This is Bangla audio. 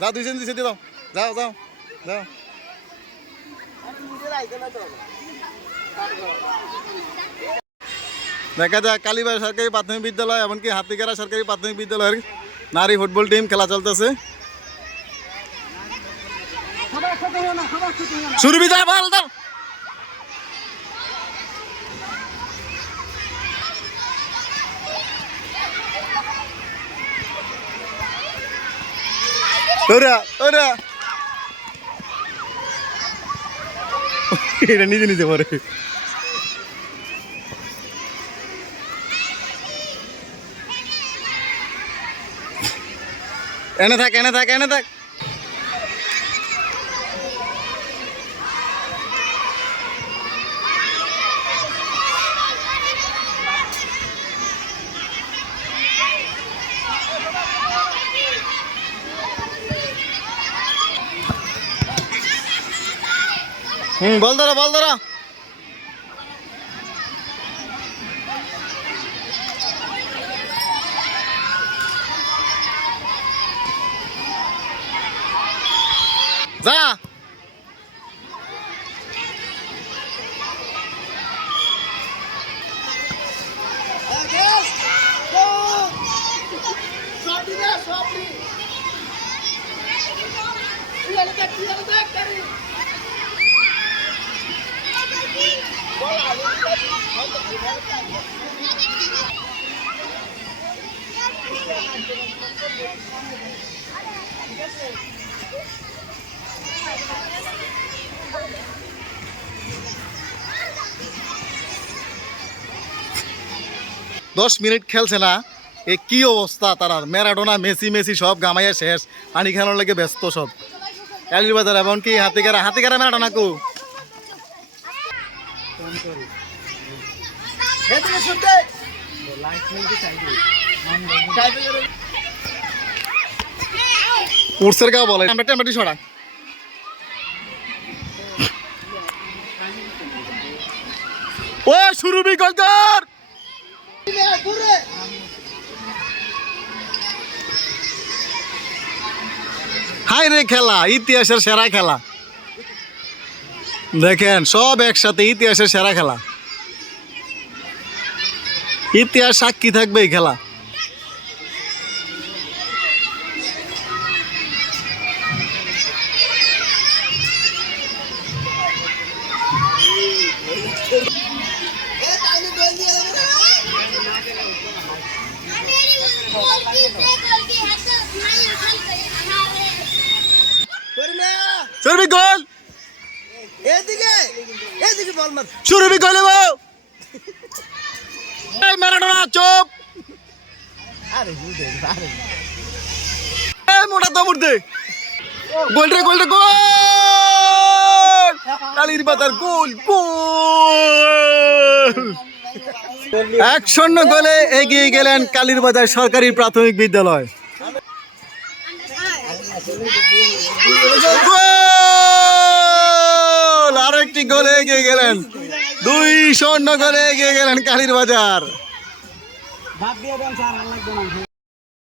যাও 2 সেন্টি দিয়ে দাও যাও যাও যাও দেখা যাক কালীবাড়ি সরকারি প্রাথমিক বিদ্যালয় এমনকি হাতিগাড়া সরকারি প্রাথমিক বিদ্যালয়ের নারী ফুটবল টিম খেলা চলতেছে সুরভি যা বল দাও ওরা ওরা এটা নিজে নিজে পরে এনে থাক এনে থাক এনে থাক বল ধরো বল ধরো যা দশ মিনিট খেলছে না এ কি অবস্থা তার ম্যারাডোনা মেসি মেসি সব গামাইয়া শেষ পানি খেলার লাগে ব্যস্ত সব কালীর বাজার এমনকি হাতিগারা ম্যারাডোনা কো উড়সের গাও বলে আমরা টেমটি ছড়া ও সুরভি গোলদার হাই রে খেলা ইতিহাসের সেরা খেলা দেখেন সব একসাথে ইতিহাসের সেরা খেলা ইতিহাস সাক্ষী থাকবে এই খেলা সুরভি গোল এদিকে এদিকে বল মার সুরভি গোল এই ম্যারাডোনা চুপ আরে বুঝে আরে এই মোটা দমুর দে গোল রে গোল কালীর বাজার গোল গোল 1-0 গোলে এগিয়ে গেলেন কালীর বাজার সরকারি প্রাথমিক বিদ্যালয় আরো একটি গোলে এগিয়ে গেলেন 2-0 গোলে এগিয়ে গেলেন কালীর বাজার।